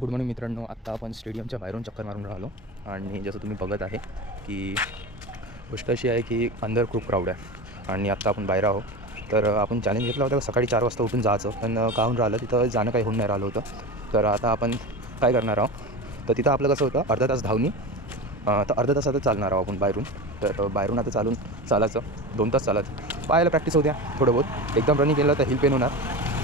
Good morning मित्रांनो, आत्ता आपण स्टेडियमच्या बाहेरून चक्कर मारून राहिलो आणि जसं तुम्ही बघत आहे की गोष्ट अशी आहे की अंदर खूप क्राऊड आहे आणि आत्ता आपण बाहेर आहोत. तर आपण चॅलेंज घेतला होता सकाळी 4 वाजता उठून जायचं, पण काहून राहिलं तिथं जाणं काही होऊन नाही राहिलं होतं. तर आता आपण काय करणार आहोत, तर तिथं आपलं कसं होतं अर्धा तास धावणी, तर अर्धा तासातच चालणार आहोत आपण बाहेरून. तर बाहेरून आता चालायचं 2 तास चालायचं, पायाला प्रॅक्टिस होत्या थोडं बहुत. एकदम रनिंग केलं तर हिल पेन होणार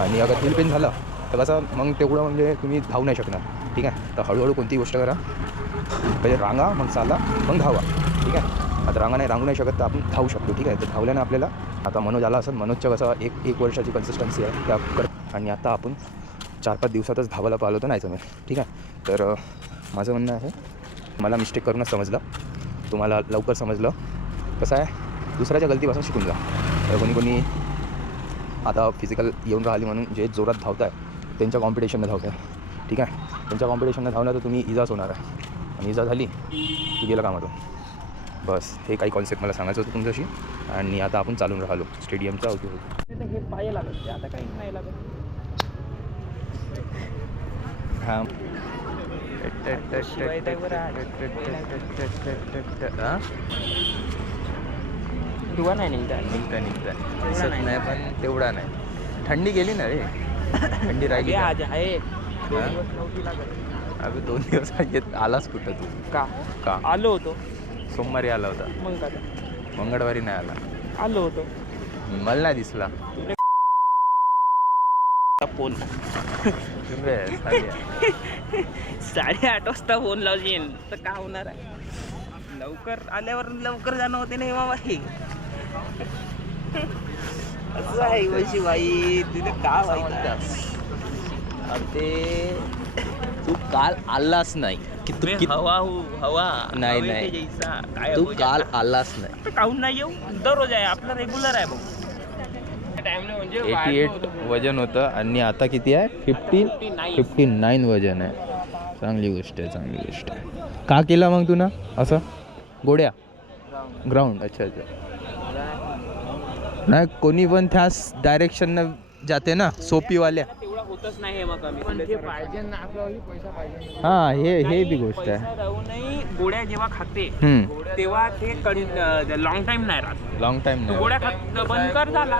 आणि अगर हिल पेन झालं तर कसं मग तेवढं म्हणजे तुम्ही धावू नाही शकणार. ठीक आहे, तर हळूहळू कोणतीही गोष्ट करा, पहिले रांगा मग चाला मग धावा. ठीक आहे, आता रांगा नाही रांगू नाही शकत तर आपण धावू शकतो. ठीक आहे, तर धावल्यानं आपल्याला आता मनोज आला असेल, मनोजच्या कसं एक वर्षाची कन्सिस्टन्सी आहे त्या आणि आता आपण 4-5 दिवसातच धावायला पाहिलं होतं नाही जमेल. ठीक आहे, तर माझं म्हणणं आहे, मला मिस्टेक करूनच समजलं, तुम्हाला लवकर समजलं. कसं आहे, दुसऱ्याच्या गलतीपासून शिकून जा. तर कोणी आता फिजिकल येऊन राहिली म्हणून जे जोरात धावत आहे त्यांच्या कॉम्पिटिशननं धावत आहे. ठीक आहे, त्यांच्या कॉम्पिटिशननं धावलं तर तुम्ही इजाच होणार आहे आणि इजा झाली की गेलं कामातून. बस हे काही कॉन्सेप्ट मला सांगायचं होतं तुमच्याशी. आणि आता आपण चालून राहिलो स्टेडियमच्या अवती. हे पाय लागत आता काही नाही लागत. हां, धुवा नाही निघता दिसत नाही पण तेवढा नाही. थंडी गेली ना रे, थंडी राहिली का? आज आहे अगं 2 दिवस येत आलास कुठं तू? का आलो होतो सोमवारी आला होता, मग काय मंगळवारी नाही आला. आलो होतो मला नाही दिसला. फोन बे, साल्या. 8:30 वाजता फोन लावशील तर का होणार आहे? लवकर आल्यावर लवकर जाणं होते ना मामा. हे असं आहे वैशी बाई, तिथे का माहिती ते तू काल आलास नाही की तू हवा नाही, हवे नाही. के जैसा काय तू हो काल जाता. आलास नाही. तर काहून नाही येऊ, दररोज आहे आपलं रेग्युलर आहे भाऊ. टाइमला म्हणजे 88 वजन होतं आणि आता किती आहे? 59 वजन आहे. चांगली गोष्ट आहे, चांगली गोष्ट आहे. का केला मग तू ना असं गोड्या ग्राउंड? अच्छा नाही, कोणी पण त्याच डायरेक्शननं जाते ना, सोपीवाल्या. तेवढा होतच नाही हे, मग पण ते पाहिजे ना आपल्याला पैसा पाहिजे. हां, हे बी गोष्ट आहे. पैसा राहूनही गोळ्या जेव्हा खाते तेव्हा ते लॉंग टाइम नाही राहत. लॉंग टाइम तू नाही. गोळ्या खात बंद कर झाला.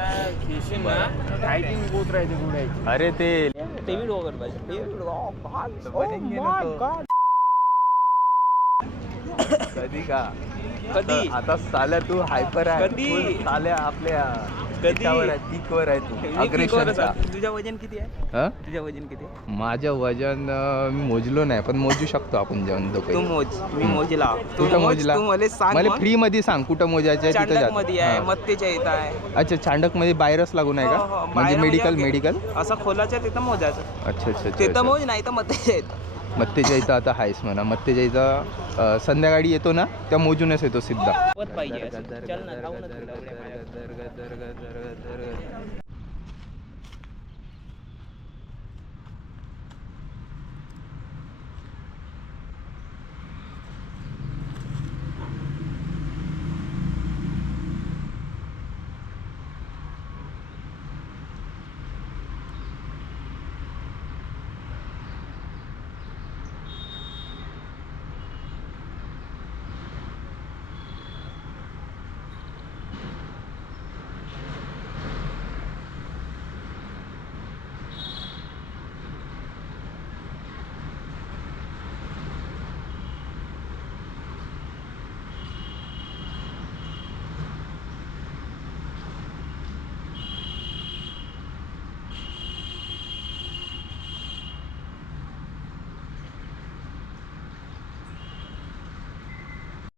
अरे ते डेव्हिड वॉकर पाहिजे. कधी का कधी आता साल्या तू हायपर आहे. कधी? फुल साल्या आपल्या कधी? पिकावर आहे, पीकवर आहे तू अग्रेशनचा. तुझं वजन किती आहे? हं? तुझं वजन किती आहे? माझं वजन मी मोजलो नाही, पण मोजू शकतो आपण जेवण तू मोज, मी मोजला. कुठं मोजला? तू मला सांग. मला फ्री मध्ये सांग कुठं मोजायचं आहे, तिथं चांडक मध्ये आहे, हां. मत्तेच्या इथं आहे. अच्छा, चांडक मध्ये बाहेरच लागून आहे हो, का? हो, म्हणजे बाहेर मेडिकल असं खोलाच्या तिथं मोजायचं. अच्छा अच्छा तिथं अच्छा. मोज, नाही तर मत्तेच्या इथं. मत्तेच्या इथं आता आहेस म्हणा. मत्तेच्या इथं संध्याकाळी येतो ना, त्या मोजूनच येतो सिद्धा. पाहिजे. चल ना, जाऊ ना.